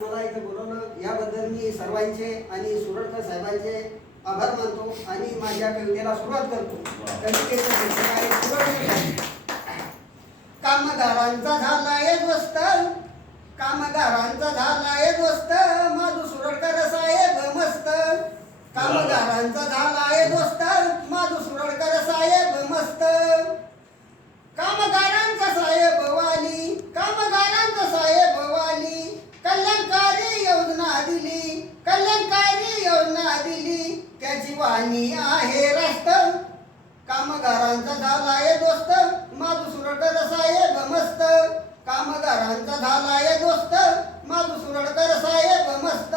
मला इथे बोलवलं याबद्दल मी सर्वांचे आणि सुरडकर साहेबांचे आभार मानतो आणि माझ्या कवितेला सुरुवात करतो. कवितेचं शीर्षक आहे सुरडकर. कामगारांचा झालाय दोस्त, कामगारांचा झालाय दोस्त, माधू सुरडकर साहेब मस्त. कामगारांचा झालाय दोस्त, माधू सुरडकर साहेब मस्त. कामगारांचा साहेब वाली, कामगारांचा साहेब वाली, कल्याणकारी योजना दिली, कल्याणकारी योजना दिली, त्याची वाणी आहे रास्त. कामगारांचा झालाय दोस्त, माधू सुरडकर साहेब मस्त. कामगारांचा झालाय दोस्त, माधू सुरडकर साहेब मस्त.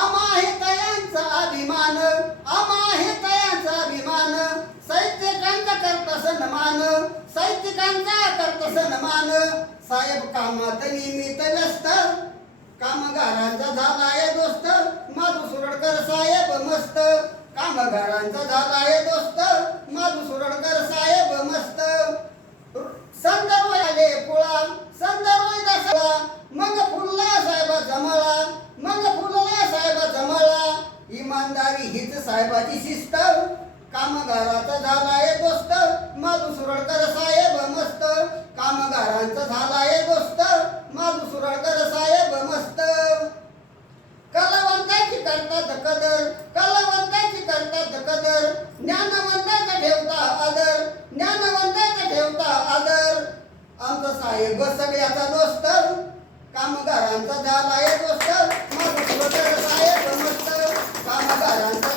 आम्हा हे तयांचा अभिमान, आम्हा हे तयांचा अभिमान, साहित्यिकांचा करता सन्मान, साहित्यिकांचा करता सन्मान. साहेब कामात निमित्त व्यस्त, कामगारांचा झालाय दोस्त, माधू सुरडकर साहेब मस्त. कामगारांचा झालाय दोस्त, माधू सुरडकर साहेब मस्त. संदर्भ आले पुळा, संदर्भ दसरा, मग फुलला साहेब जमळा, मग फुलला साहेब जमळा. इमानदारी हीच साहेबाची शिस्त, कामगाराचा झालाय दोस्त, माधू सुरडकर साहेब मस्त. कामगारांचा झालाय दोस्त, माधू सुरडकर साहेब मस्त. कलावंताची करतात कदर, कलावंताची करतात कदर, ज्ञानवंताचा ठेवता आदर, ज्ञानवंताचा ठेवता आदर. आमचा साहेब सगळ्याचा दोस्त, कामगारांचा झालाय दोस्त, माधू सुरडकर साहेब मस्त. कामगारांचा